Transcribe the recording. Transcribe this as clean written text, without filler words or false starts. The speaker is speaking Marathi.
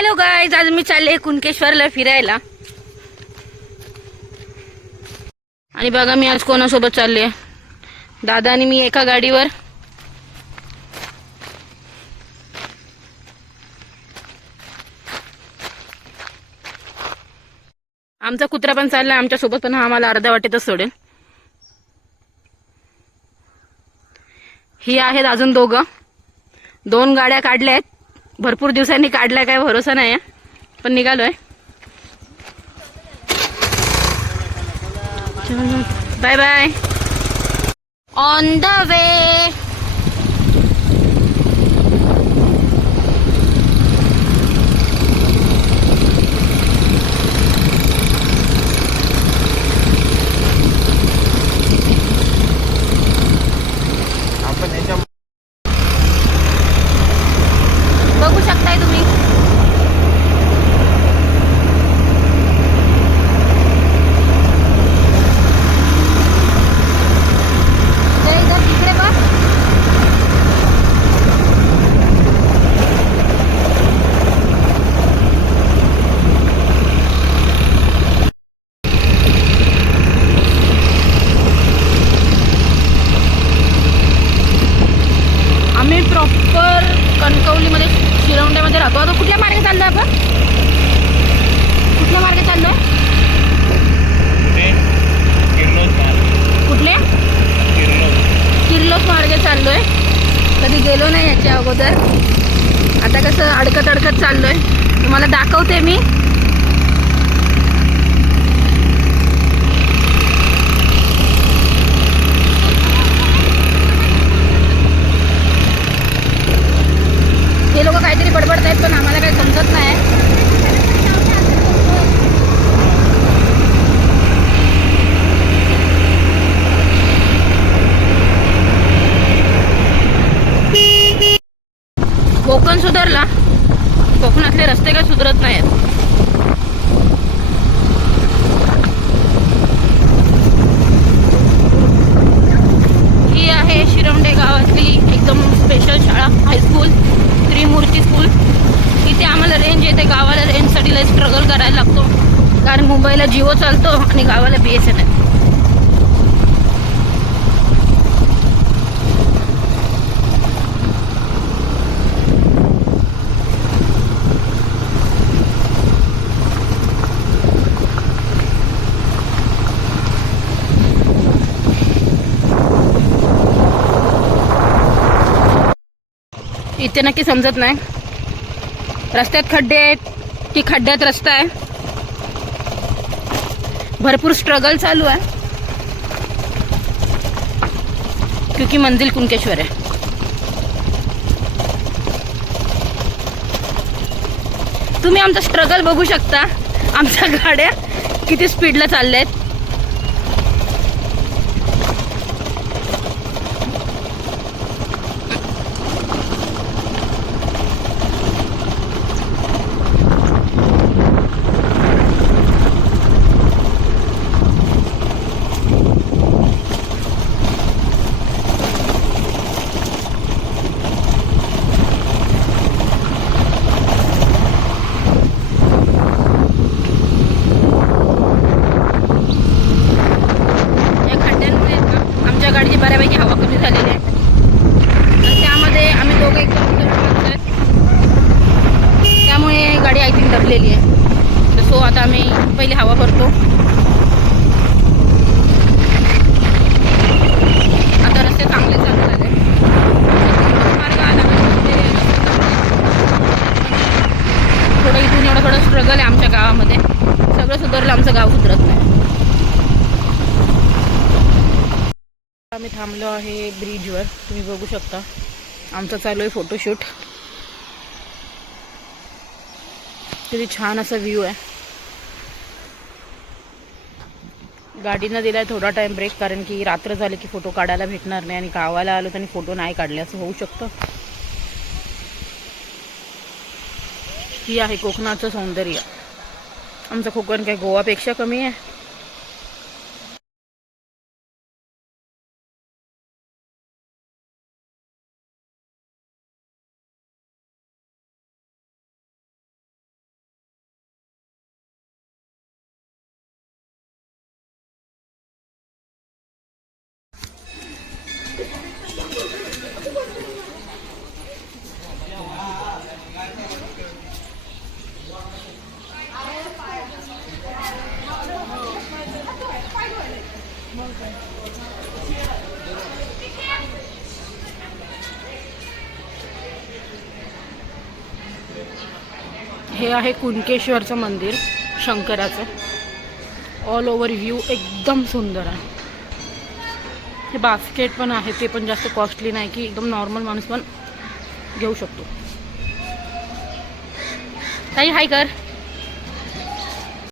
हॅलो गाईज, आज मी चालले कुणकेश्वरला फिरायला. आणि बघा मी आज कोणासोबत चालले. दादा आणि मी एका गाडीवर. आमचा कुत्रा पण चाललाय आमच्या सोबत, पण हा आम्हाला अर्ध्या वाटेतच सोडेल. ही आहेत अजून दोन गाड्या काढल्या आहेत. भरपूर दिवसांनी काढल्या, काय भरोसा नाही पण निघालोय. Bye bye. On the way. बघू शकताय तुम्ही. तिकडे बघ. आम्ही प्रॉपर कणकवलीमध्ये शिरवंड्यामध्ये राहतो. आता कुठल्या मार्गे चाललोय आपण? कुठल्या मार्गे चाललोय? कुठले? किर्लोस मार्गे चाललोय. कधी गेलो नाही याच्या अगोदर. आता कसं अडकत चाललोय. तुम्हाला दाखवते मी. हे लोक काहीतरी बडबडत आहेत पण आम्हाला काही समजत नाही. कोकण सुधारला, कोकणातले रस्ते काही सुधरत नाहीत. ही आहे शिरवंडे गावातली एकदम स्पेशल शाळा, हायस्कूल, त्रिमूर्ती स्कूल. इथे आम्हाला रेंज येते. गावाला रेंजसाठी लय स्ट्रगल करायला लागतो, कारण मुंबईला जिओ चालतो आणि गावाला BSNL. इथे नक्की समजत नाही, रस्त्यात खड्डे आहेत की खड्ड्यात रस्ता आहे. भरपूर स्ट्रगल चालू आहे, क्योंकि मंजिल कुणकेश्वर आहे. तुम्ही आमचा स्ट्रगल बघू शकता. आमच्या गाड्या किती स्पीडला चालल्या आहेत. गाडीची बऱ्यापैकी हवा कमी झालेली आहे आणि त्यामध्ये आम्ही दोघे एकदम, त्यामुळे गाडी आय थिंक दबलेली आहे. सो आता आम्ही पहिले हवा भरतो. आता रस्ते चांगले चालू झाले. मार्ग आला थोडं इथून एवढं थोडं स्ट्रगल आहे आमच्या गावामध्ये. सगळं सुधारलं, आमचं गाव सुधरत नाही. आम्ही थांबलो आहे ब्रिजवर. तुम्ही बघू शकता आमचा चालू आहे फोटोशूट. किती छान असा व्ह्यू आहे. गाडीनं दिलाय थोडा टाइम ब्रेक, कारण की रात्र झाली की फोटो काढायला भेटणार नाही आणि गावाला आलो त्यांनी फोटो नाही काढले असं होऊ शकतं. ही आहे कोकणाचं सौंदर्य. आमचं कोकण काय गोवापेक्षा कमी आहे? हे आहे कुणकेश्वरचं मंदिर शंकराचं. ऑल ओव्हर व्ह्यू एकदम सुंदर आहे. हे बास्केट पण आहे, ते पण जास्त कॉस्टली नाही की एकदम नॉर्मल माणूस पण घेऊ शकतो. ताई हाय कर.